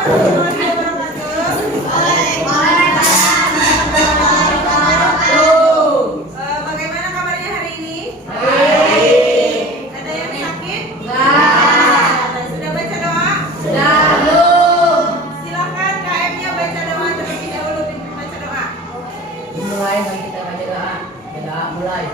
warahmatullahi wabarakatuh. Bagaimana kabarnya hari ini? Ada yang sakit? Sudah baca doa? Silakan KM-nya baca doa terlebih dahulu. Baca doa. Mulai, mari kita baca doa. Doa mulai.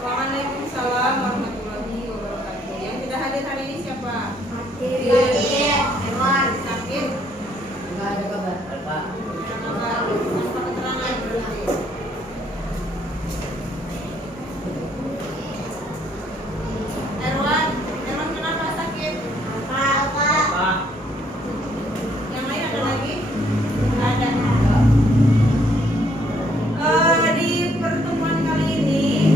Waalaikumsalam warahmatullahi wabarakatuh. Yang tidak hadir hari ini siapa? Sakit? Enggak ada kabar. Pak. Tanpa keterangan berarti. Erwan kenapa sakit? Yang lain ada lagi? Ada. Di pertemuan kali ini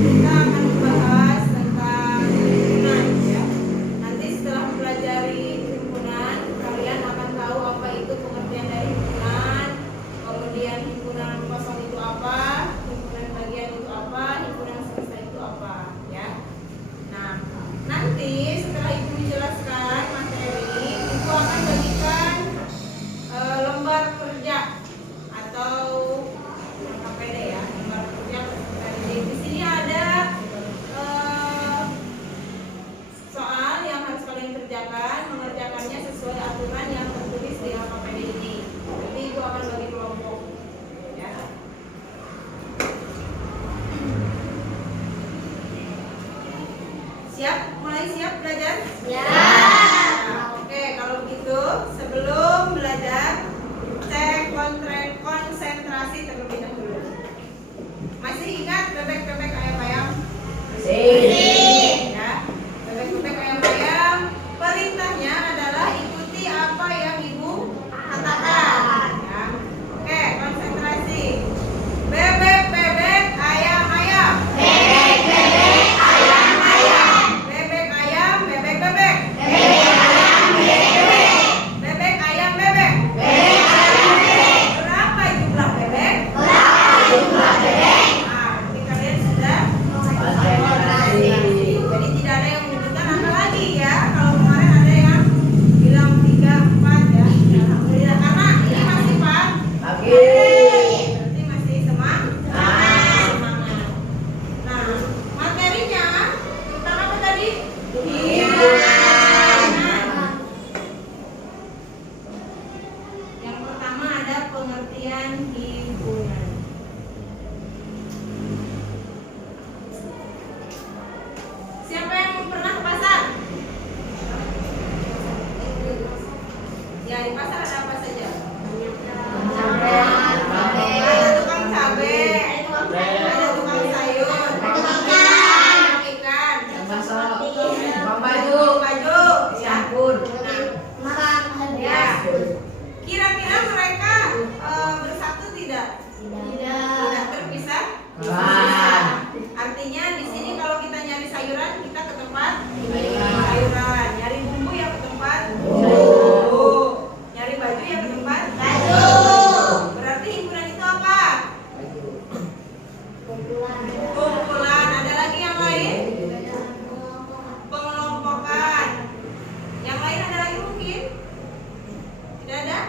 kita akan membahas tentang himpunan ya. Nanti setelah mempelajari himpunan, kalian akan tahu apa itu pengertian dari himpunan, kemudian himpunan kosong itu apa, himpunan bagian itu apa, himpunan semesta itu apa ya. Nah, nanti setelah Ibu menjelaskan materi, Ibu akan bagikan lembar kerja atau KPD ya, lembar kerja peserta didik. Di sini ada soal yang harus kalian kerjakan, mengerjakannya sesuai aturan yang tertulis di KPD ini. Nanti Ibu akan bagi kelompok ya. Siap? Mulai siap belajar? Nah, oke, kalau begitu sebelum belajar cek konsentrasi terlebih dahulu. Masih ingat bebek-bebek ayam-ayam? Ya, bebek-bebek ayam-ayam. Perintahnya adalah ikuti apa Ya, di pasar ada apa saja? Cabai. Ada tukang cabe, ada tukang sayur, tukang ikan, Tukang baju. baju, ya. Sampun. Ya. Kira-kira mereka bersatu tidak? Tidak terpisah. Artinya di sini kalau kita nyari sayuran, kita ke tempat sayuran. Nyari bumbu ya ke tempat bumbu. Nyari baju ya ke tempat baju. Berarti himpunan itu apa? Kumpulan. Ada lagi yang lain? Pengelompokan. Yang lain ada lagi mungkin? Tidak ada?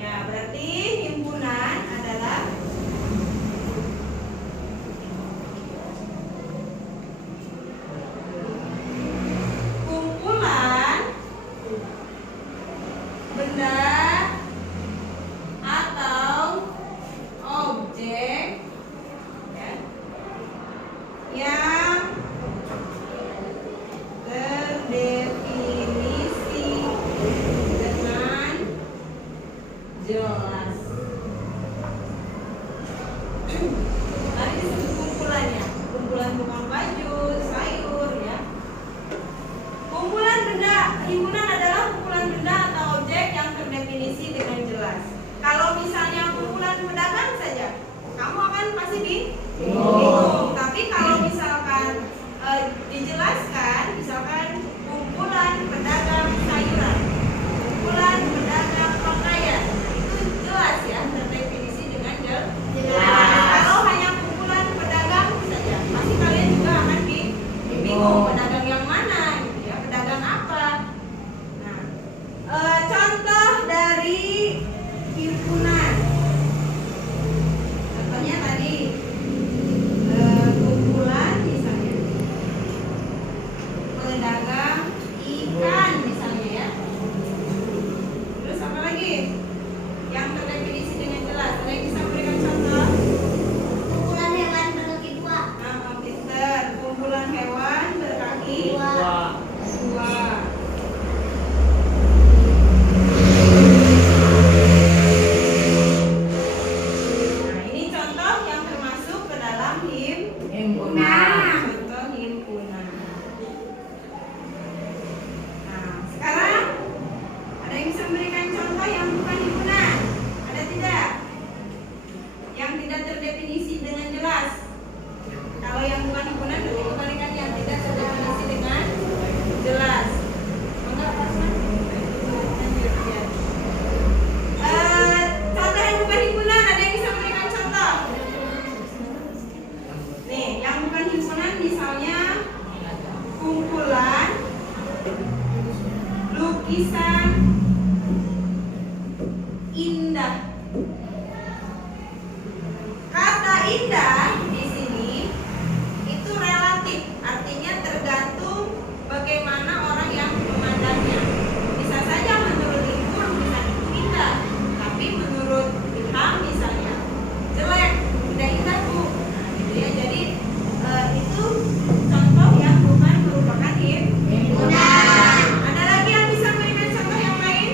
Ya, berarti himpunan adalah kumpulan benda atau objek ya, yang terdefinisi dengan jelas. Tadi disebut kumpulannya, kumpulan tukang baju, sayur ya. Kumpulan benda, himpunan adalah kumpulan benda atau objek yang terdefinisi dengan jelas. Kalau misalnya kumpulan pedagang saja, kamu akan pasti bingung. Tapi kalau misalkan dijelaskan, misalkan kumpulan pedagang sayuran, kumpulan pedagang pakaian, itu jelas ya, terdefinisi dengan jelas. Kalau hanya kumpulan pedagang saja, pasti kalian juga akan bingung pedagang yang mana, gitu ya, pedagang apa. Nah, contoh dari himpunan, contohnya tadi kumpulan misalnya pedagang ikan misalnya ya. Terus apa lagi yang terdefinisi dengan jelas? Ada yang bisa memberikan contoh? Pinter. Kumpulan hewan berkaki dua. Nah, ini contoh yang termasuk ke dalam Himpunan. contoh himpunan. Nah, sekarang ada yang bisa memberikan contoh yang bukan himpunan? Ada tidak? Yang tidak terdefinisi dengan jelas. Kalau yang bukan himpunan berarti kebalikan yang tidak terdefinisi dengan jelas. Enggak, Pasman? Contoh yang bukan himpunan, ada yang bisa memberikan contoh? Nih, yang bukan himpunan misalnya kumpulan lukisan indah. Kata indah di sini itu relatif, artinya tergantung bagaimana orang yang memandangnya. Bisa saja menurut ibu lukisan itu indah, tapi menurut Ilham misalnya jelek, tidak indah bu. Nah, gitu ya. Jadi itu contoh yang bukan merupakan himpunan. Ada lagi yang bisa memberikan contoh yang lain?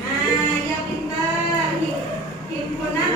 Nah, ya pintar. Himpunan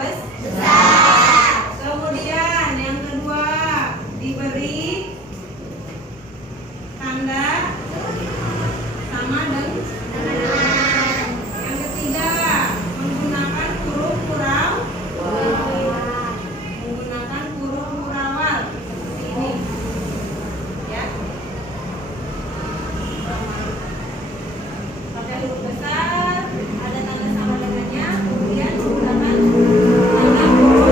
besar. Kemudian yang kedua diberi tanda sama dengan. Yang ketiga menggunakan huruf kurawal seperti ini, ya. Pakai huruf besar, ada tanda sama dengannya, kemudian menggunakan tanda huruf.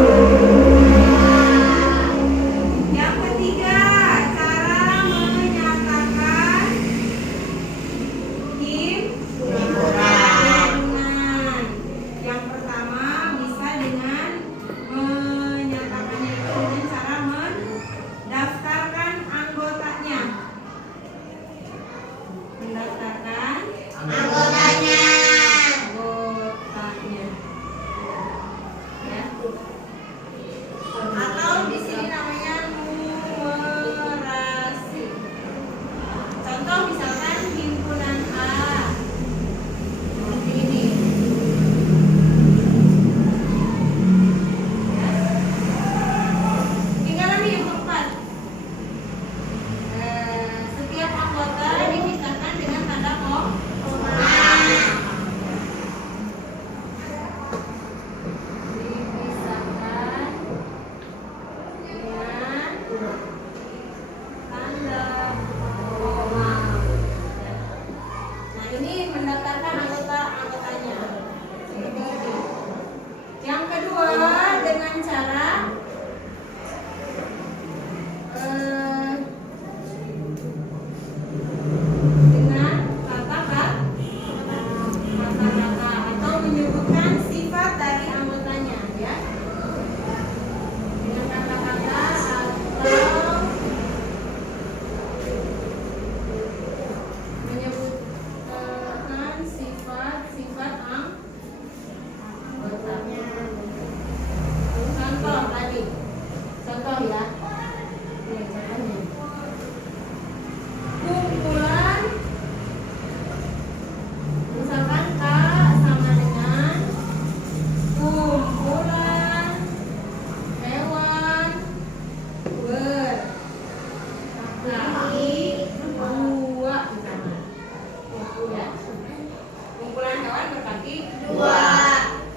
Yang ketiga, cara menyatakan himpunan. Yang pertama bisa dengan menyatakannya itu dengan cara mendaftarkan anggotanya. Mendaftarkan anggotanya. Ya. Atau di sini namanya numerasi. Contoh misalkan himpunan A seperti ini. Ya. Tinggal nih yang keempat. Setiap anggota dipisahkan dengan tanda koma. Dipisahkan dengan tanda koma. Nah, ini mendaftarkan anggotanya. Seperti itu. Yang kedua dengan cara dengan kata-kata atau menyebutkan sifat dari anggotanya, ya. Dengan kata-kata atau menyebutkan sifat-sifat anggotanya. Contoh tadi. Contoh, ya. Ini contohnya. Kumpulan, misalkan K sama dengan kumpulan hewan berkaki dua, misalnya. Ya. Kumpulan hewan berkaki dua.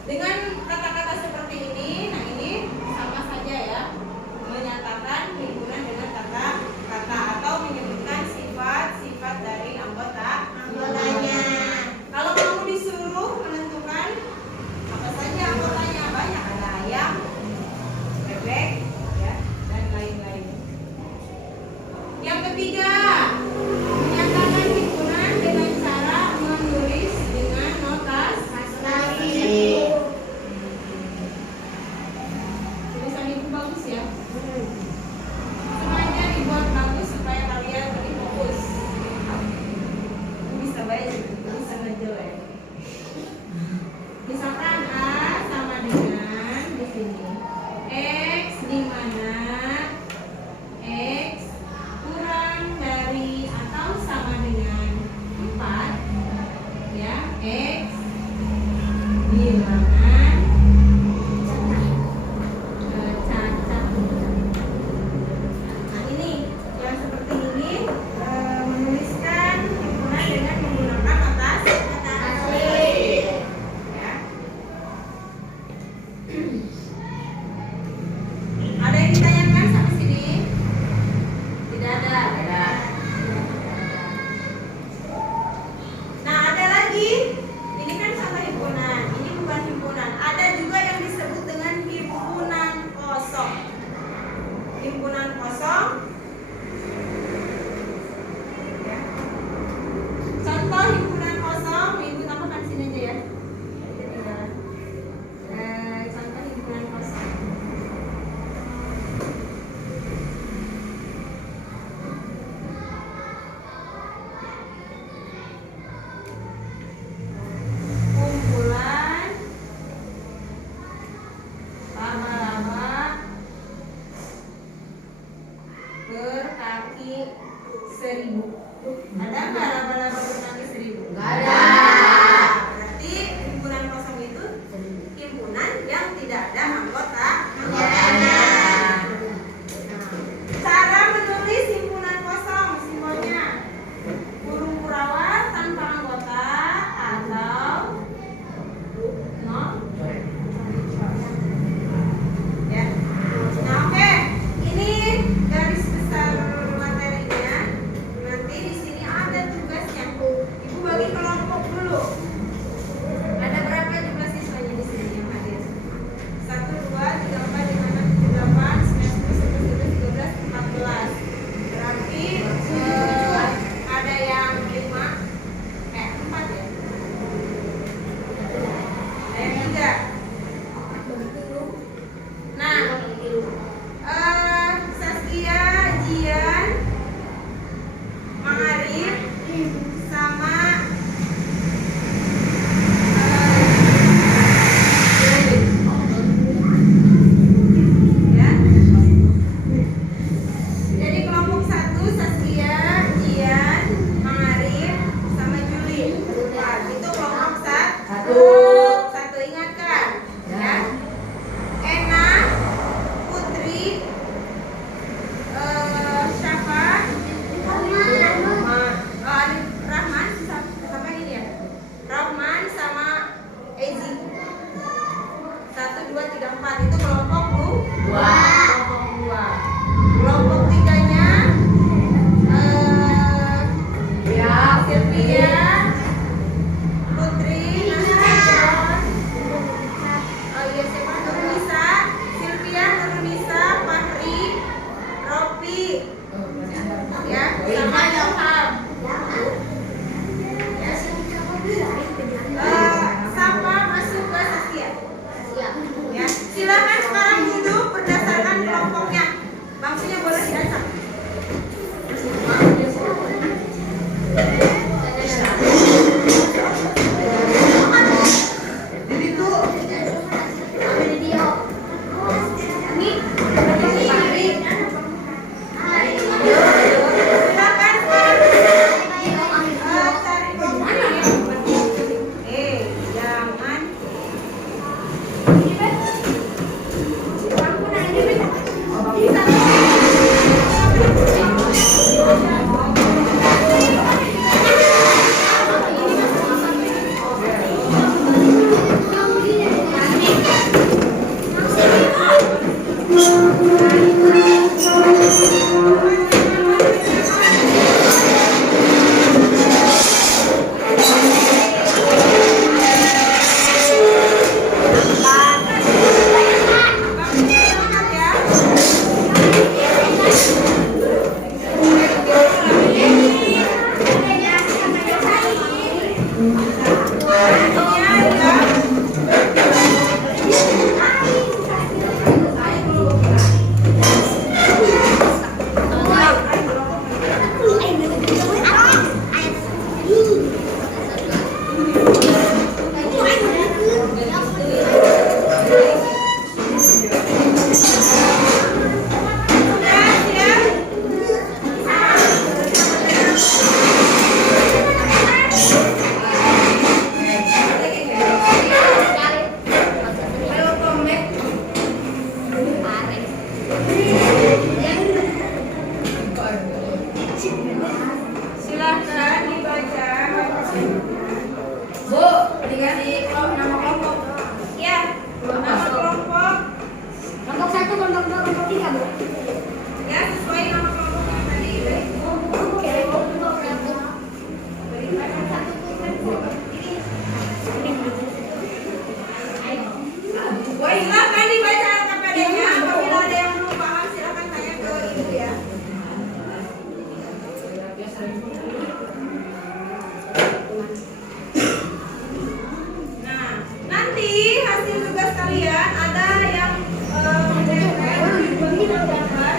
Dengan kata-kata seperti ini, nah ini sama saja, ya. Menyatakan himpunan dengan kata-kata atau menyebutkan sifat-sifat dari anggotanya. Kalau kamu disuruh menentukan apa saja anggotanya, banyak, ada ayam, bebek, ya, dan lain-lain. Yang ketiga, menyatakan himpunan dengan cara menulis dengan notasi. Tulisan ibu bagus, ya. Semuanya dibuat bagus supaya kalian lebih fokus. Bisa baik, bisa ngejelek. Misalkan A sama dengan di sini X, di mana X kurang dari atau sama dengan 4, ya. X bilangan cacat. Nah, ini yang seperti ini, menuliskan himpunan dengan menggunakan notasi, ya. Ada yang ditanyakan sampai sini? Tidak ada. Nah, ada lagi. Ini kan contoh himpunan. Ini bukan himpunan. Ada juga yang disebut dengan himpunan kosong. Himpunan kosong. Ya. Contoh himpunan kosong, Ibu tambahkan sini aja, ya. Contoh himpunan kosong. Kumpulan laba-laba berkaki 1000. Ada nggak laba-laba berkaki 1000? Nggak ada. Berarti himpunan kosong itu himpunan yang tidak ada Silahkan dibaca. Bu, dikasih nama kelompok. Ya, nama kelompok. Kelompok 1, kelompok 2, kelompok 3, Bu. Ya, sesuai nama kelompok yang tadi. Oke. Silahkan dibaca KPD-nya. Apabila ada yang belum paham, silahkan tanya ke ibu ya. Nah, nanti hasil tugas kalian ada yang menempel gambar.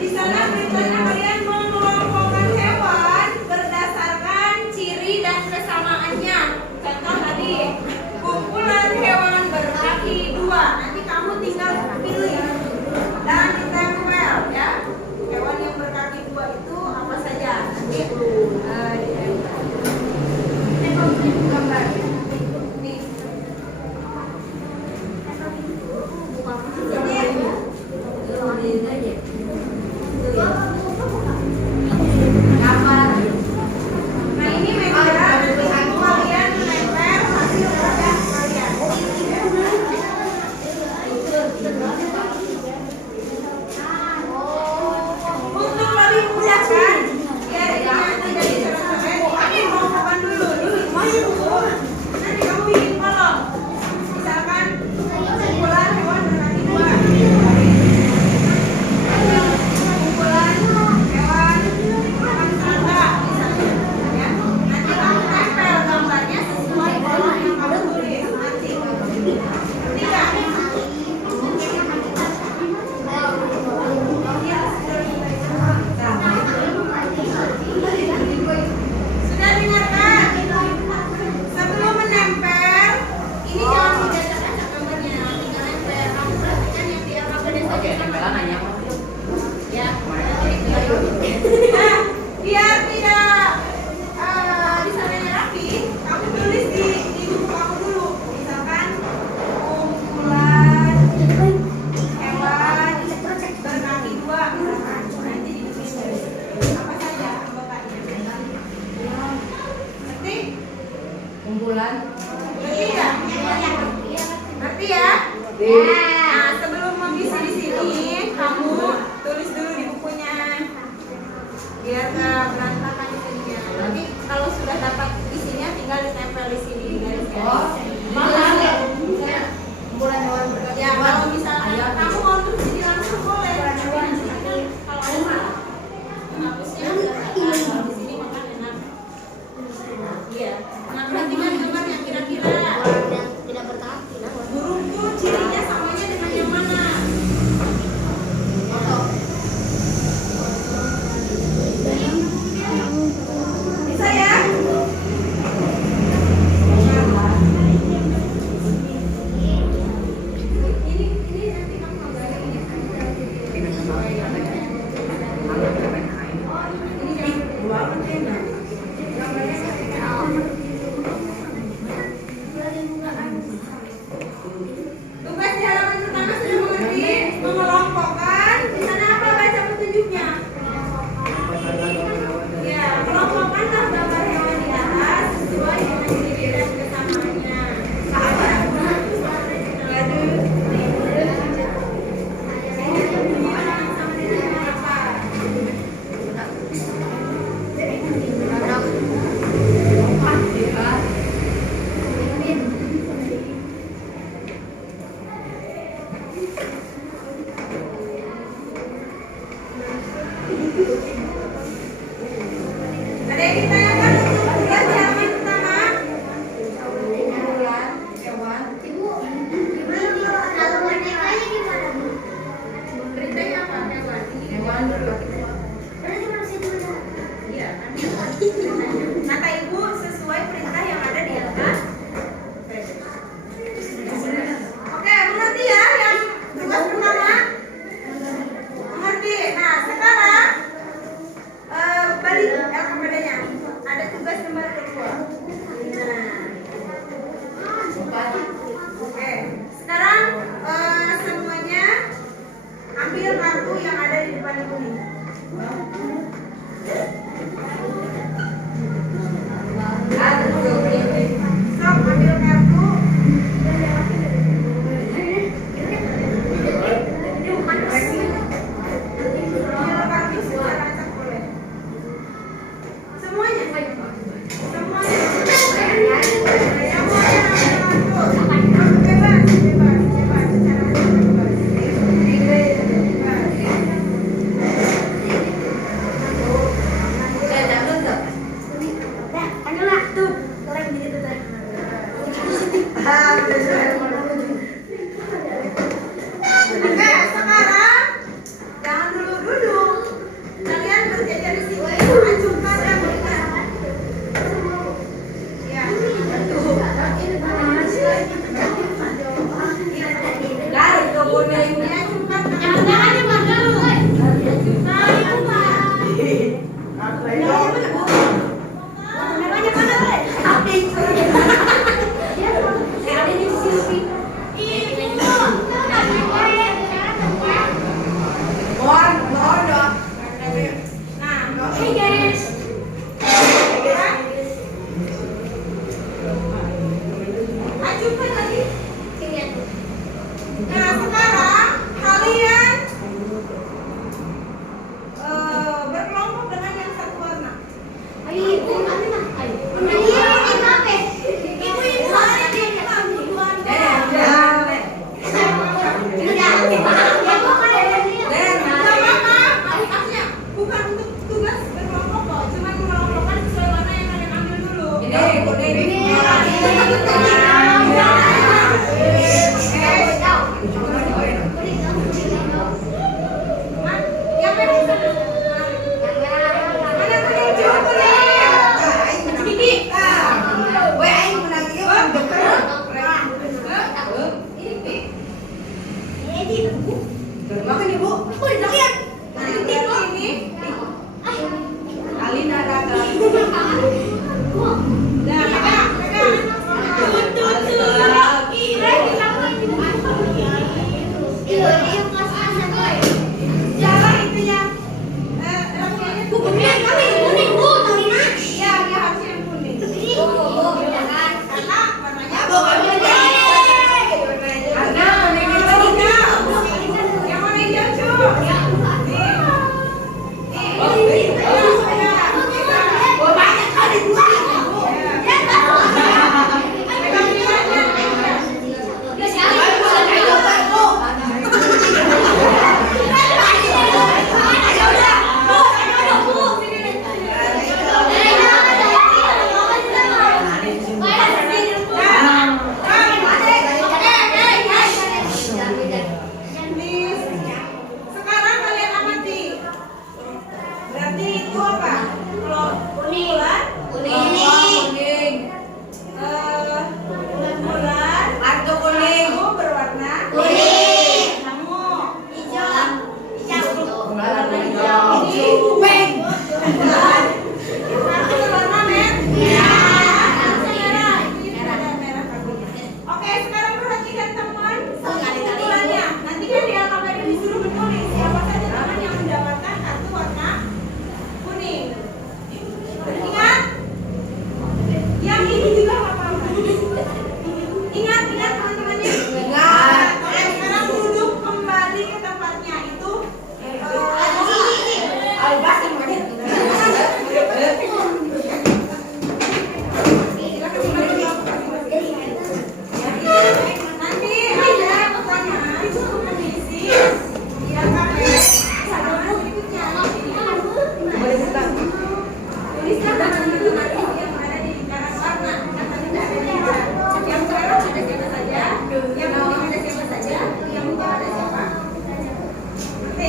Di sana beritanya kalian mengelompokkan hewan berdasarkan ciri dan kesamaannya. Contoh tadi, kumpulan hewan berkaki 2. Nanti kamu tinggal pilih dan ditempel ya. Hewan yang berkaki 2 itu apa saja? Nanti ditempel gambar. Nih. Nah ini meja, nanti kalian menempel hasil kerja kalian. Untuk lebih mudah kan, biar ini tidak dicoret-coret. Ini kelompokan dulu. Nanti kamu bikin kolom. Misalkan kumpulan hewan berkaki 2. Kumpulan hewan makan serangga misalnya ya. Nanti kamu tempel gambarnya sesuai kolom yang kamu tulis. Nanti tiga. Sudah dengarkan? Sebelum menempel, ini jangan diacak-acak gambarnya, tinggal nempel. Kamu perhatikan yang di KPD Oke, saja. tempelan hanya. Ya. Nah, biar tidak di sananya rapi, kamu tulis di buku kamu dulu. Misalkan kumpulan hewan berkaki 2 misalkan. Nanti ditulis apa saja anggotanya. Ngerti? Kumpulan. Ngerti nggak? Ngerti ya? Nah, sebelum mengisi di sini, kamu tulis dulu di bukunya, biar nggak berantakan isinya. Nanti kalau sudah dapat isinya, tinggal ditempel di sini di garis-garis. Kumpulan hewan berkaki. Ya, kalau misalnya kamu mau tulis ini langsung boleh. Kalau ada salah, hapusnya kalau di sini makan enak. Iya. Nah, perhatikan gambar yang kira-kira Tidak berkaki, nah. burungku cirinya samanya dengan yang mana? Bisa ya? Ini nanti kamu gambarin ini. Ini jangan berdua, gambarnya Makan ibu. Aku ditanya. Nah, ini Alina Raga. Nah, pegang. Siapa itunya? Kuning. Iya, dia harus yang kuning. Karena warnanya yang mana hijau, Sekarang kalian amati. Berarti itu apa? Kalau bulan kuning. Bulan kartu kuning. Kamu berwarna kuning. Kamu hijau. Ini pink. Bulan kartu berwarna merah. Merah kartunya. Oke, sekarang perhatikan teman. Bulannya. Nanti kan di alfabet disuruh menulis siapa saja teman yang mendapatkan kartu warna kuning. Ingat? Yang ini juga apa-apa. Ingat teman-temannya. Ingat. Oke, sekarang duduk kembali ke tempatnya itu. Nanti ada pertanyaan mengisi di alfabet halaman berikutnya. Tuliskan teman-teman yang ada di lingkaran warna. Yang merah ada siapa saja, yang kuning ada siapa saja, yang hijau ada siapa. Oke.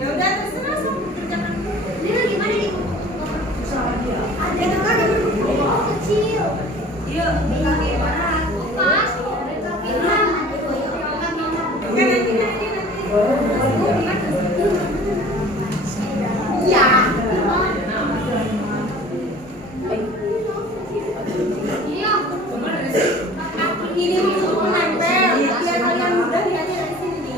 Ya udah terserah langsung kerjakan. Iya, kaki mana? Oke, nanti. Ya. Ini untuk menempel, biar kalian mudah lihatnya dari sini.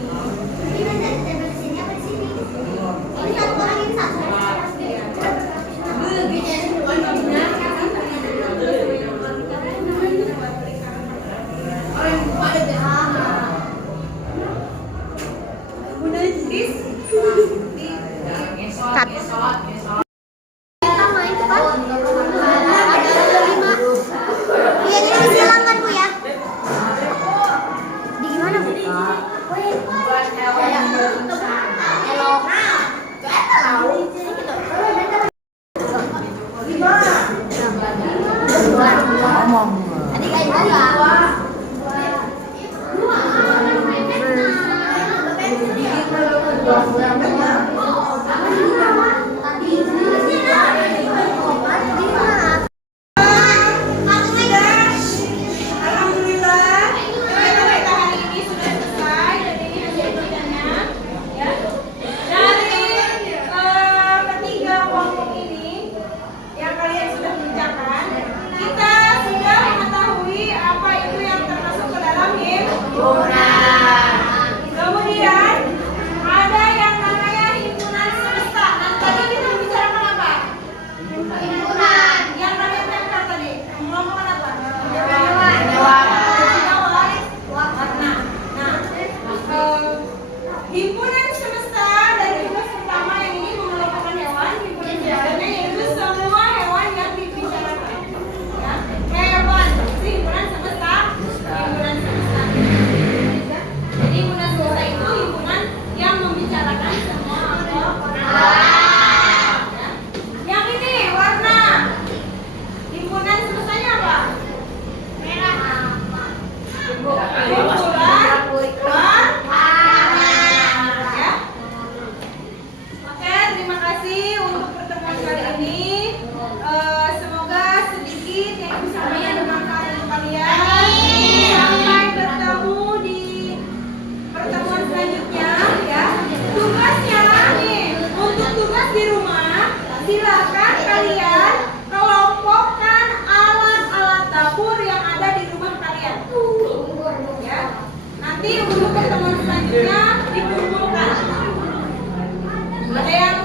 Tadi kasih untuk pertemuan kali ini. Semoga sedikit yang bisa bermanfaat untuk kalian. Sampai bertemu di pertemuan selanjutnya ya. Tugasnya nih, untuk tugas di rumah, silakan kalian kelompokkan alat-alat dapur yang ada di rumah kalian. Ya. Nanti untuk pertemuan selanjutnya dikumpulkan. Ada yang